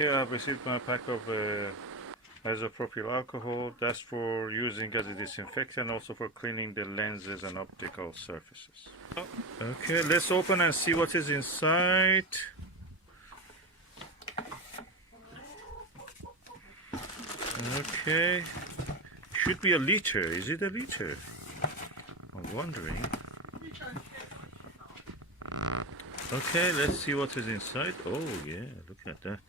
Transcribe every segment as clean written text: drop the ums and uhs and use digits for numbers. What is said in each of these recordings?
Okay, I've received my pack of isopropyl alcohol. That's for using as a disinfectant, also for cleaning the lenses and optical surfaces. Okay, let's open and see what is inside. Okay, should be a liter. Is it a liter? I'm wondering. Okay, let's see what is inside. Oh yeah, look at that.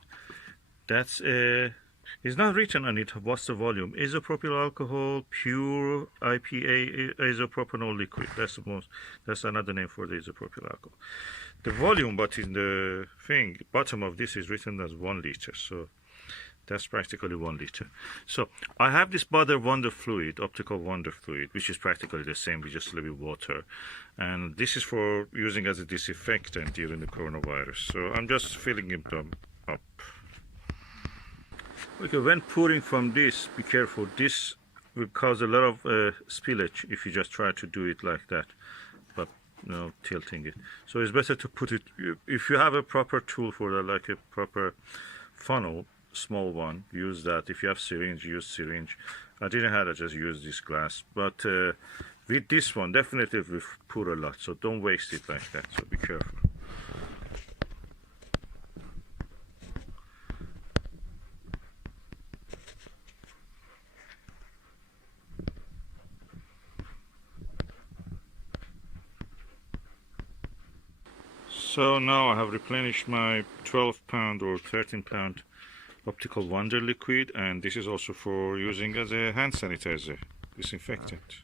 That's it's not written on it what's the volume. Isopropyl alcohol, pure IPA isopropanol liquid. That's another name for the isopropyl alcohol. The volume, but in the thing, bottom of this is written as 1 liter. So that's practically 1 liter. So I have this Baader Wonder fluid, optical wonder fluid, which is practically the same with just a little bit water. And this is for using as a disinfectant during the coronavirus. So I'm just filling it up. Okay, when pouring from this, be careful. This will cause a lot of spillage if you just try to do it like that, but tilting it. So it's better to put it, if you have a proper tool for that, like a proper funnel, small one, use that. If you have syringe, use syringe. I didn't have, I just used this glass, but with this one definitely we pour a lot, so don't waste it like that, so be careful. So now I have replenished my 12-pound or 13-pound optical wonder liquid, and this is also for using as a hand sanitizer, disinfectant.